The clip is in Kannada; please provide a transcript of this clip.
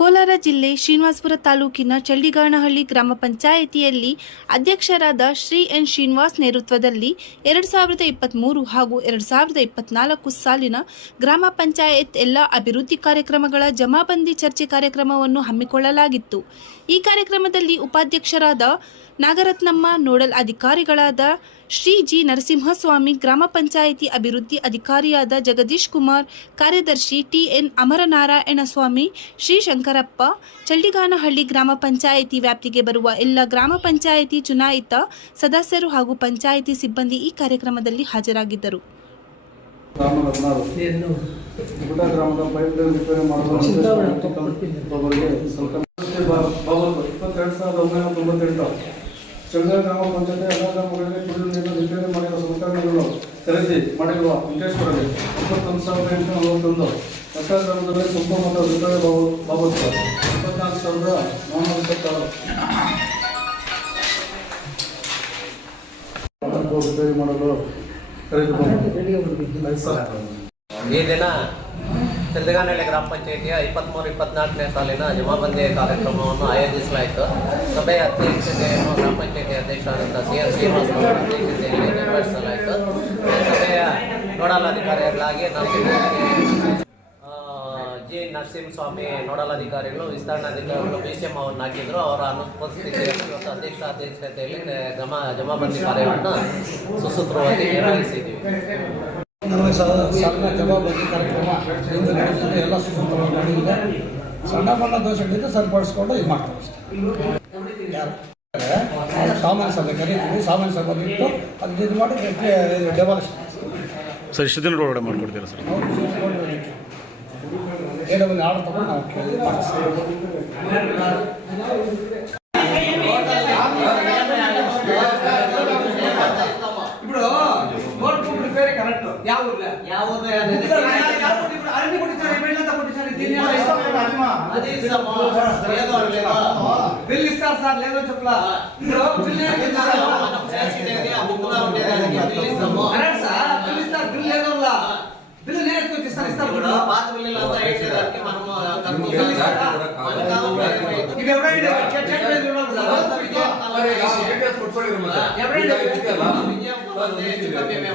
ಕೋಲಾರ ಜಿಲ್ಲೆ ಶ್ರೀನಿವಾಸಪುರ ತಾಲೂಕಿನ ಚಳ್ಳಿಗಾಣಹಳ್ಳಿ ಗ್ರಾಮ ಪಂಚಾಯಿತಿಯಲ್ಲಿ ಅಧ್ಯಕ್ಷರಾದ ಶ್ರೀ ಎನ್ ಶ್ರೀನಿವಾಸ್ ನೇತೃತ್ವದಲ್ಲಿ ಎರಡು ಸಾವಿರದ ಇಪ್ಪತ್ತ್ಮೂರು ಹಾಗೂ ಎರಡು ಸಾವಿರದ ಇಪ್ಪತ್ನಾಲ್ಕು ಸಾಲಿನ ಗ್ರಾಮ ಪಂಚಾಯತ್ ಎಲ್ಲ ಅಭಿವೃದ್ಧಿ ಕಾರ್ಯಕ್ರಮಗಳ ಜಮಾಬಂದಿ ಚರ್ಚೆ ಕಾರ್ಯಕ್ರಮವನ್ನು ಹಮ್ಮಿಕೊಳ್ಳಲಾಗಿತ್ತು. ಈ ಕಾರ್ಯಕ್ರಮದಲ್ಲಿ ಉಪಾಧ್ಯಕ್ಷರಾದ ನಾಗರತ್ನಮ್ಮ, ನೋಡಲ್ ಅಧಿಕಾರಿಗಳಾದ ಶ್ರೀ ಜಿ ನರಸಿಂಹಸ್ವಾಮಿ ಗ್ರಾಮ ಪಂಚಾಯಿತಿ ಅಭಿವೃದ್ಧಿ ಅಧಿಕಾರಿಯಾದ ಜಗದೀಶ್ ಕುಮಾರ್ ಕಾರ್ಯದರ್ಶಿ ಟಿಎನ್ ಅಮರನಾರಾಯಣ ಸ್ವಾಮಿ ಶ್ರೀ ಶಂಕರಪ್ಪ ಚಳ್ಳಿಗಾನಹಳ್ಳಿ ಗ್ರಾಮ ಪಂಚಾಯಿತಿ ವ್ಯಾಪ್ತಿಗೆ ಬರುವ ಎಲ್ಲ ಗ್ರಾಮ ಪಂಚಾಯಿತಿ ಚುನಾಯಿತ ಸದಸ್ಯರು ಹಾಗೂ ಪಂಚಾಯಿತಿ ಸಿಬ್ಬಂದಿ ಈ ಕಾರ್ಯಕ್ರಮದಲ್ಲಿ ಹಾಜರಾಗಿದ್ದರು. ಗ್ರಾಮದ ಚಂದ್ರ ಗ್ರಾಮ ಪಂಚಾಯತಿ ಎಲ್ಲ ಗ್ರಾಮಗಳಲ್ಲಿ ಕುಡಿಯುವ ನೀರು ವಿತರಣೆ ಮಾಡಿರುವ ಸಲಕರಣೆಗಳು ಖರೀದಿ ಮಾಡಿರುವ ವೆಂಕಟೇಶ್ವರಗೆ ಇಪ್ಪತ್ತೊಂದು ಸಾವಿರದ ಎಂಟುನೂರ ನಲವತ್ತೊಂದು ಕಟ್ಟ ಗ್ರಾಮದಲ್ಲಿ ತುಂಬ ಮತ್ತು ವಿತರಣೆ ಬಾಬು ಬಾಬತ್ತು ಇಪ್ಪತ್ನಾಲ್ಕು ಸಾವಿರದ ನಾನ್ನೂರ ಇಪ್ಪತ್ತಾರು. ರಿಪೇರಿ ಮಾಡಲು ಖರೀದಿ ಐದು ಸಾವಿರ. ದಿನ ಗ್ರಾಮ ಪಂಚಾಯಿತಿಯ ಇಪ್ಪತ್ತ್ಮೂರು ಇಪ್ಪತ್ನಾಲ್ಕನೇ ಸಾಲಿನ ಜಮಾಬಂದಿ ಕಾರ್ಯಕ್ರಮವನ್ನು ಆಯೋಜಿಸಲಾಯಿತು. ಸಭೆಯ ಅಧ್ಯಕ್ಷತೆಯನ್ನು ಗ್ರಾಮ ಪಂಚಾಯಿತಿ ಅಧ್ಯಕ್ಷರಾದಂಥ ಸಿ ಎಸ್ ಶ್ರೀನಿವಾಸ ಅಧ್ಯಕ್ಷತೆಯಲ್ಲಿ ನಿರ್ವಹಿಸಲಾಯಿತು. ಸಭೆಯ ನೋಡಲ್ ಅಧಿಕಾರಿಗಳಾಗಿ ಆ, ಜಿ ನರಸಿಂಹಸ್ವಾಮಿ ನೋಡಲ್ ಅಧಿಕಾರಿಗಳು ವಿಸ್ತರಣಾಧಿಕಾರಿಗಳು ಬಿ ಸಿ ಎಂ ಅವ್ರನ್ನ ಹಾಕಿದ್ರು. ಅವರ ಅನುಪಸ್ಥಿತಿಯಲ್ಲಿ ಅಧ್ಯಕ್ಷ ಅಧ್ಯಕ್ಷತೆಯಲ್ಲಿ ಜಮಾ ಜಮಾಬಂದಿ ಕಾರ್ಯವನ್ನು ಸುಸೂತ್ರವಾಗಿ ನಿರ್ವಹಿಸಿದ್ದೀವಿ. ಸಣ್ಣ ಜವಾಬ್ದಾರಿ ಕಾರ್ಯಕ್ರಮ ಇಂದು ನಡೆದಿದೆ ಎಲ್ಲ ನಡೆದಿದೆ ಸಣ್ಣ ಬಣ್ಣ ದೋಷಗಳಿಂದ ಸರಿಪಡಿಸ್ಕೊಂಡು ಇದು ಮಾಡ್ತಾರೆ ಯಾರು? ಸಾಮಾನ್ಯ ಸಭೆ ಕರೀತೀವಿ ಸಾಮಾನ್ಯ ಸಭೆ ಬಿಟ್ಟು ಅದು ಇದು ಮಾಡಿ ಡೆವಲಪ್ ಸರ್ ಇಷ್ಟು ದಿನ ಒಳಗಡೆ ಮಾಡಿಕೊಡ್ತೀರಾ ಸರ್? ಏಡಲ್ಲಿ ಆರ್ಡರ್ ತಗೊಂಡು ನಾವು ಕೇಳಿ ಕರೆಕ್ಟ್. ಯಾವ ಊರ್ಲ? ಯಾವ ಊರ್ಲ ಅರಣ್ಯ ಕೊಟ್ಟಿದ್ದಾರೆ ಬೆಳ್ಳಂತ ಕೊಟ್ಟಿದ್ದಾರೆ అదే లేదు లేదు బిల్ ఇస్తారు సార్ లేదో చెప్పలా బిల్ ఉండేది ఆ బుక్లో ఉండేదానికి బిల్ ఇస్తాము కరెక్ట్ సార్ బిల్ ఇస్తారు బిల్ లేదో బిల్ నేను ఇస్తారు ఇస్తారు కూడా పాత బిల్లు అంతా వేసేదానికి మనము ఇది ఎవరైనా ఎవరైనా